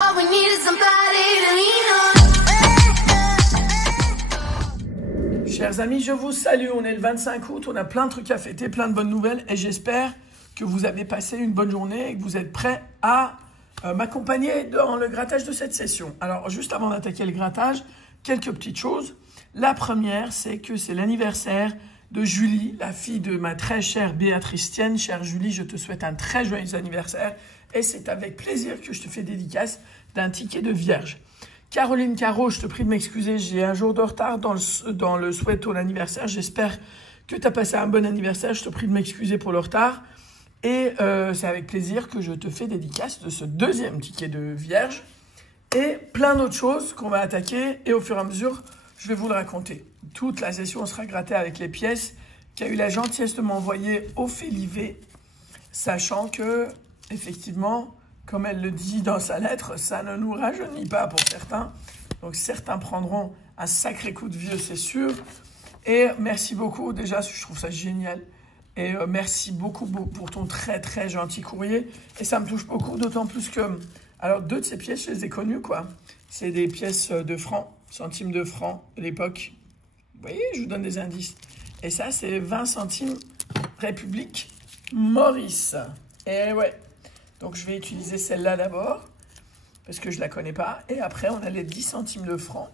All we need is somebody to lean on. Chers amis, je vous salue. On est le 25 août, on a plein de trucs à fêter, plein de bonnes nouvelles et j'espère que vous avez passé une bonne journée et que vous êtes prêts à m'accompagner dans le grattage de cette session. Alors, juste avant d'attaquer le grattage, quelques petites choses. La première, c'est que c'est l'anniversaire de Julie, la fille de ma très chère Béatrice Tienne. Chère Julie, je te souhaite un très joyeux anniversaire et c'est avec plaisir que je te fais dédicace d'un ticket de vierge. Caroline Caro, je te prie de m'excuser, j'ai un jour de retard dans le souhait ton anniversaire. J'espère que tu as passé un bon anniversaire. Je te prie de m'excuser pour le retard. Et c'est avec plaisir que je te fais dédicace de ce deuxième ticket de vierge. Et plein d'autres choses qu'on va attaquer. Et au fur et à mesure, je vais vous le raconter. Toute la session sera grattée avec les pièces qu'a eu la gentillesse de m'envoyer Ophélie V, sachant que, effectivement, comme elle le dit dans sa lettre, ça ne nous rajeunit pas pour certains. Donc certains prendront un sacré coup de vieux, c'est sûr. Et merci beaucoup, déjà, je trouve ça génial. Et merci beaucoup pour ton très très gentil courrier. Et ça me touche beaucoup, d'autant plus que... Alors, deux de ces pièces, je les ai connues, quoi. C'est des pièces de francs, centimes de francs de l'époque. Vous voyez, je vous donne des indices. Et ça, c'est 20 centimes République Maurice. Et ouais. Donc, je vais utiliser celle-là d'abord, parce que je ne la connais pas. Et après, on a les 10 centimes de francs.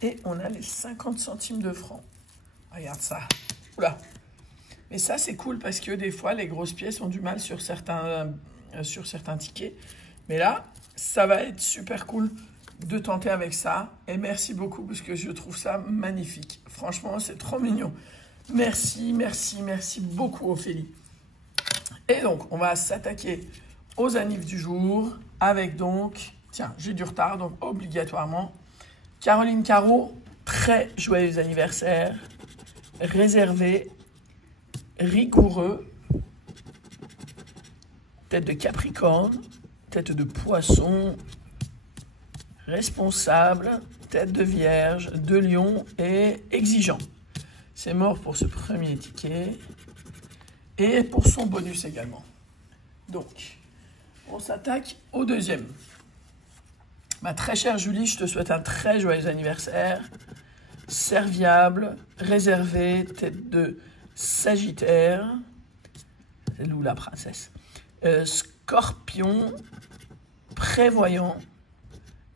Et on a les 50 centimes de francs. Regarde ça. Oula. Mais ça, c'est cool, parce que des fois, les grosses pièces ont du mal sur certains tickets. Mais là, ça va être super cool de tenter avec ça. Et merci beaucoup, parce que je trouve ça magnifique. Franchement, c'est trop mignon. Merci, merci, merci beaucoup, Ophélie. Et donc, on va s'attaquer aux annives du jour avec donc, tiens, j'ai du retard, donc obligatoirement, Caroline Caro, très joyeux anniversaire, réservé, rigoureux, tête de Capricorne, tête de Poisson, responsable, tête de Vierge, de Lion et exigeant. C'est mort pour ce premier ticket et pour son bonus également. Donc, on s'attaque au deuxième. Ma très chère Julie, je te souhaite un très joyeux anniversaire. Serviable, réservé, tête de Sagittaire. C'est Lou la princesse. Scorpion, prévoyant,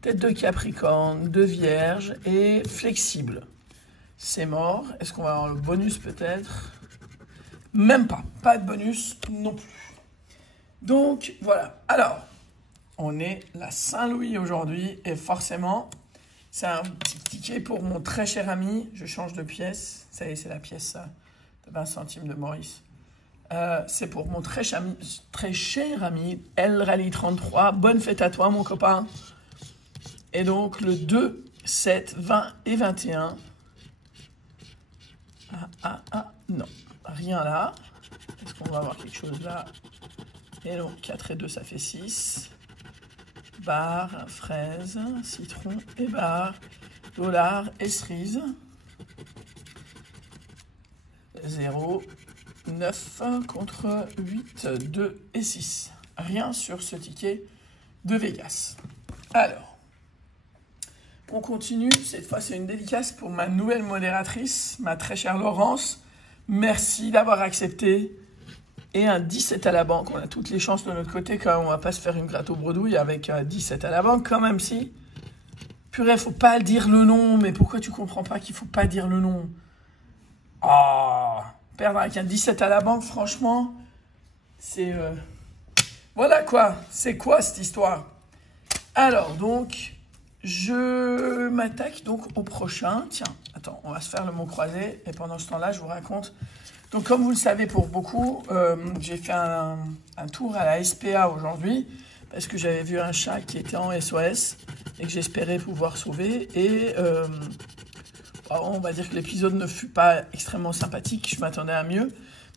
tête de Capricorne, de Vierge et flexible. C'est mort. Est-ce qu'on va avoir le bonus peut-être? Même pas. Pas de bonus non plus. Donc, voilà. Alors, on est la Saint-Louis aujourd'hui et forcément, c'est un petit ticket pour mon très cher ami. Je change de pièce. Ça y est, c'est la pièce de 20 centimes de Maurice. C'est pour mon très cher ami El Rally 33. Bonne fête à toi, mon copain. Et donc, le 2, 7, 20 et 21. Non. Rien là. Est-ce qu'on va avoir quelque chose là? Et donc, 4 et 2, ça fait 6. Bar, fraise, citron et bar. Dollar et cerise. 0, 9 contre 8, 2 et 6. Rien sur ce ticket de Vegas. Alors, on continue. Cette fois, c'est une dédicace pour ma nouvelle modératrice, ma très chère Laurence. Merci d'avoir accepté. Et un 17 à la banque. On a toutes les chances de notre côté quand même. On va pas se faire une gratte aux bredouilles avec un 17 à la banque quand même si. Purée, faut pas dire le nom. Mais pourquoi tu comprends pas qu'il faut pas dire le nom? Oh, perdre avec un 17 à la banque, franchement, c'est... Voilà quoi. C'est quoi cette histoire? Alors, donc, je m'attaque donc au prochain. Tiens, attends, on va se faire le mot croisé. Et pendant ce temps-là, je vous raconte... Donc, comme vous le savez pour beaucoup, j'ai fait un tour à la SPA aujourd'hui parce que j'avais vu un chat qui était en SOS et que j'espérais pouvoir sauver. Et on va dire que l'épisode ne fut pas extrêmement sympathique, je m'attendais à mieux.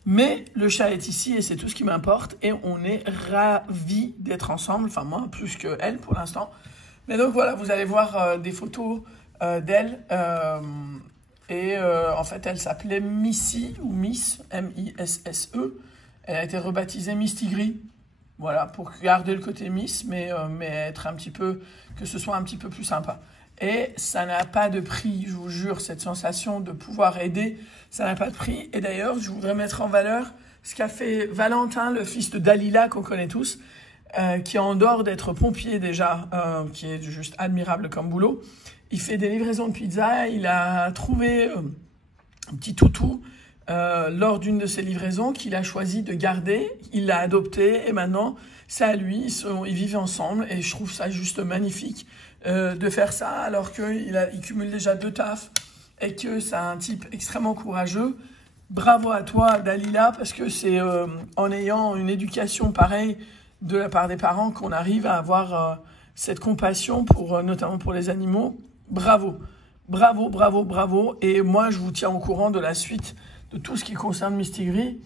Mais le chat est ici et c'est tout ce qui m'importe et on est ravis d'être ensemble, enfin moi plus que elle pour l'instant. Mais donc voilà, vous allez voir des photos d'elle. En fait, elle s'appelait Missy, ou Miss, M-I-S-S-E. Elle a été rebaptisée Miss Tigri. Voilà, pour garder le côté Miss, mais être un petit peu, que ce soit un petit peu plus sympa. Et ça n'a pas de prix, je vous jure, cette sensation de pouvoir aider, ça n'a pas de prix. Et d'ailleurs, je voudrais mettre en valeur ce qu'a fait Valentin, le fils de Dalila, qu'on connaît tous, qui en dehors d'être pompier déjà, qui est juste admirable comme boulot, il fait des livraisons de pizza, il a trouvé un petit toutou lors d'une de ses livraisons qu'il a choisi de garder, il l'a adopté et maintenant c'est à lui, ils vivent ensemble et je trouve ça juste magnifique de faire ça alors qu'il cumule déjà 2 tafs et que c'est un type extrêmement courageux. Bravo à toi Dalila parce que c'est en ayant une éducation pareille de la part des parents qu'on arrive à avoir cette compassion notamment pour les animaux. Bravo, bravo, bravo, bravo. Et moi, je vous tiens au courant de la suite de tout ce qui concerne Mistigris,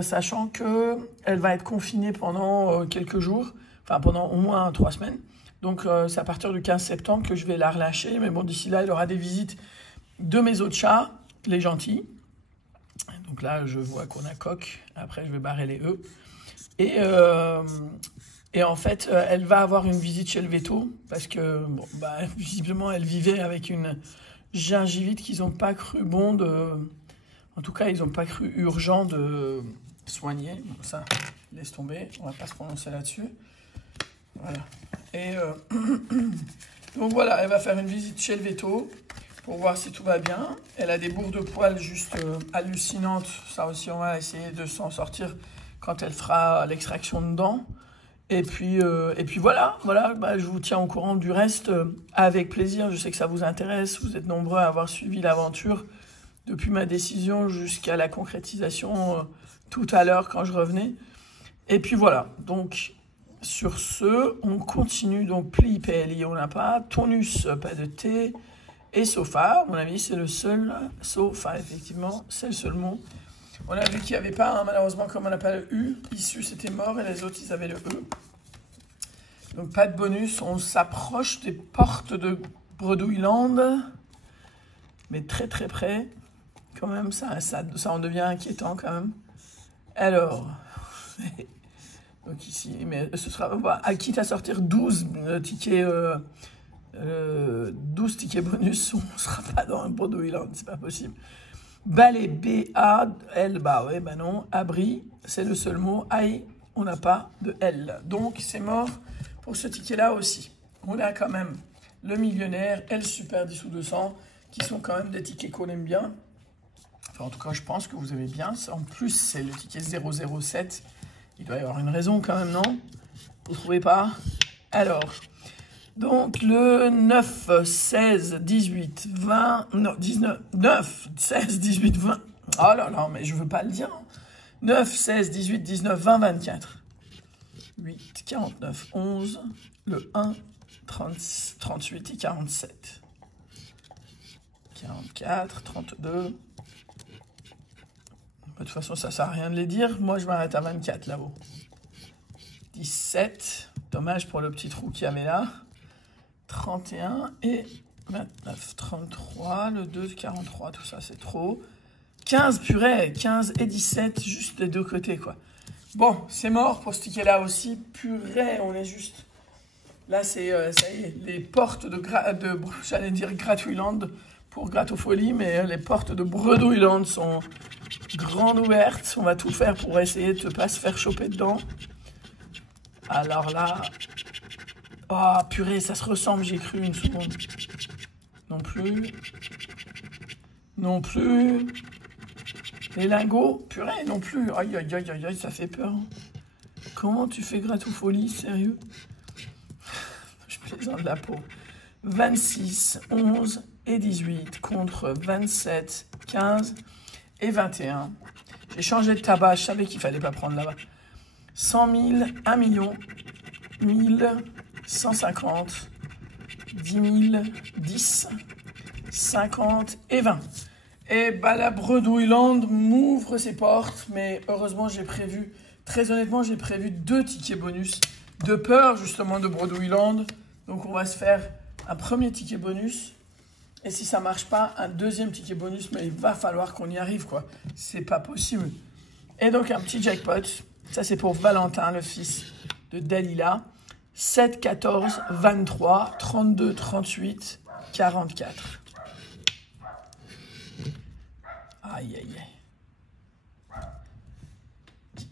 sachant qu'elle va être confinée pendant quelques jours, enfin pendant au moins 3 semaines. Donc, c'est à partir du 15 septembre que je vais la relâcher. Mais bon, d'ici là, elle aura des visites de mes autres chats, les gentils. Donc là, je vois qu'on a Coq. Après, je vais barrer les E. Et en fait, elle va avoir une visite chez le veto parce que, bon, visiblement, elle vivait avec une gingivite qu'ils n'ont pas cru bon de... En tout cas, ils n'ont pas cru urgent de soigner. Donc ça, laisse tomber. On ne va pas se prononcer là-dessus. Voilà. Et donc voilà, elle va faire une visite chez le veto pour voir si tout va bien. Elle a des bourres de poils juste hallucinantes. Ça aussi, on va essayer de s'en sortir quand elle fera l'extraction de dents. Et puis voilà, je vous tiens au courant du reste avec plaisir. Je sais que ça vous intéresse. Vous êtes nombreux à avoir suivi l'aventure depuis ma décision jusqu'à la concrétisation tout à l'heure quand je revenais. Et puis voilà, donc sur ce, on continue. Donc pli, PLI, on n'a pas. Tonus, pas de T. Et sofa, à mon avis, c'est le seul. Sofa, effectivement, c'est le seul mot. On a vu qu'il n'y avait pas, hein, malheureusement, comme on n'a pas le U. Issu, c'était mort et les autres, ils avaient le E. Donc, pas de bonus. On s'approche des portes de Bredouilland. Mais très, très près. Quand même, ça en devient inquiétant, quand même. Alors. Donc, ici, mais ce sera. Quitte à sortir 12 tickets. 12 tickets bonus, on ne sera pas dans un Bredouilland, c'est pas possible. Balai, B-A-L, non. Abri, c'est le seul mot. Aïe, on n'a pas de L. Donc, c'est mort pour ce ticket-là aussi. On a quand même le millionnaire, L super 10 ou 200, qui sont quand même des tickets qu'on aime bien. Enfin, en tout cas, je pense que vous aimez bien. En plus, c'est le ticket 007. Il doit y avoir une raison quand même, non? Vous ne trouvez pas? Alors, donc le 9, 16, 18, 20, non, 19, 9, 16, 18, 20. Oh là là, mais je ne veux pas le dire. 9, 16, 18, 19, 20, 24. 8, 49, 11, le 1, 30, 38 et 47. 44, 32. De toute façon, ça ne sert à rien de les dire. Moi, je m'arrête à 24 là-haut. 17. Dommage pour le petit trou qu'il y avait là. 31 et 29. 33, le 2, 43. Tout ça, c'est trop. 15, purée. 15 et 17, juste des deux côtés, quoi. Bon, c'est mort pour ce ticket-là aussi. Purée, on est juste... Là, ça y est, les portes j'allais dire Gratouilland pour Gratofolie, mais les portes de Bredouilland sont grandes ouvertes. On va tout faire pour essayer de ne pas se faire choper dedans. Alors là... Oh, purée, ça se ressemble, j'ai cru une seconde. Non plus. Non plus. Les lingots, purée, non plus. Aïe, aïe, aïe, aïe, aïe, ça fait peur. Comment tu fais Gratoufolie, sérieux? Je plaisante de la peau. 26, 11 et 18 contre 27, 15 et 21. J'ai changé de tabac, je savais qu'il fallait pas prendre là-bas. 100 000, 1 million, 1000, 150, 10 000, 10, 50 et 20. Et la Bredouilland m'ouvre ses portes, mais heureusement j'ai prévu, très honnêtement j'ai prévu 2 tickets bonus, de peur justement de Bredouilland. Donc on va se faire un premier ticket bonus, et si ça marche pas, un deuxième ticket bonus, mais il va falloir qu'on y arrive, quoi. C'est pas possible. Et donc un petit jackpot, Ça, c'est pour Valentin, le fils de Dalila. 7, 14, 23, 32, 38, 44. Aïe, aïe, aïe.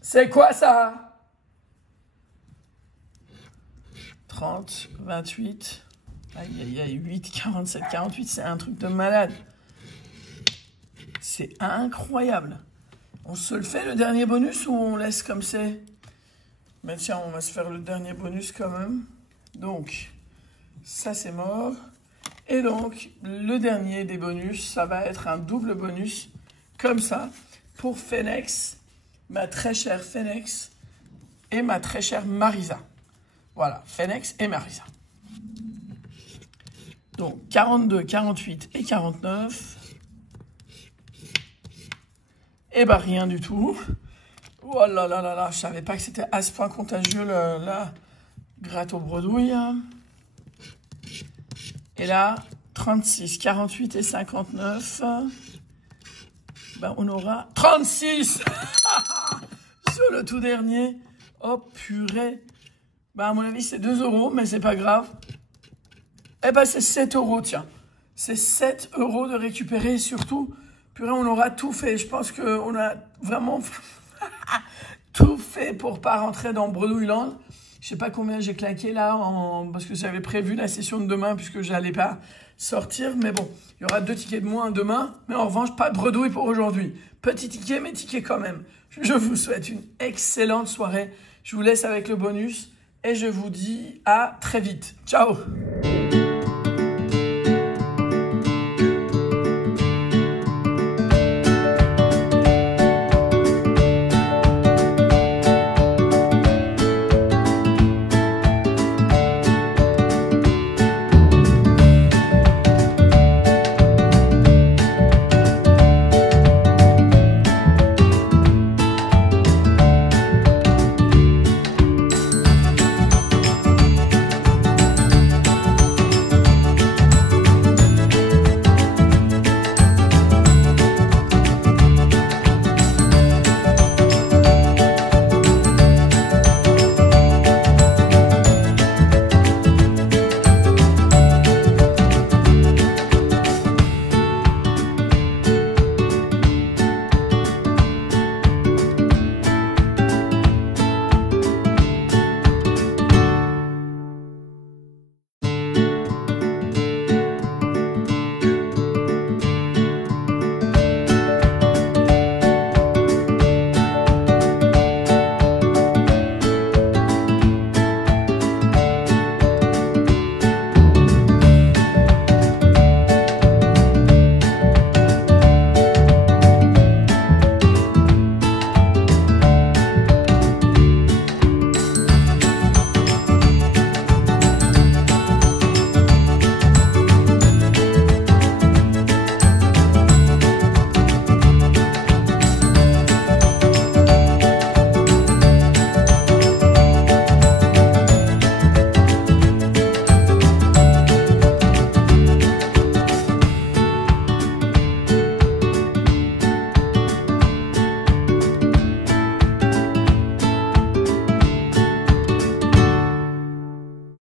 C'est quoi ça? 30, 28. Aïe, aïe, aïe. 8, 47, 48. C'est un truc de malade. C'est incroyable. On se le fait le dernier bonus ou on laisse comme c'est? Mais tiens, on va se faire le dernier bonus quand même. Donc, ça c'est mort. Et donc, le dernier des bonus, ça va être un double bonus, comme ça, pour Phoenix, ma très chère Phoenix, et ma très chère Marisa. Voilà, Phoenix et Marisa. Donc, 42, 48 et 49. Et bah rien du tout. Oh là là là là, je savais pas que c'était à ce point contagieux la gratte aux bredouilles. Et là, 36, 48 et 59. Ben, on aura 36 sur le tout dernier. Oh purée. Ben, à mon avis, c'est 2 €, mais c'est pas grave. Eh ben, c'est 7 €, tiens. C'est 7 € de récupérer. Surtout, purée, on aura tout fait. Je pense qu'on a vraiment tout fait pour pas rentrer dans Bredouilland. Je sais pas combien j'ai claqué là, parce que j'avais prévu la session de demain, puisque j'allais pas sortir. Mais bon, il y aura 2 tickets de moins demain. Mais en revanche, pas de bredouille pour aujourd'hui. Petit ticket, mais ticket quand même. Je vous souhaite une excellente soirée. Je vous laisse avec le bonus. Et je vous dis à très vite. Ciao!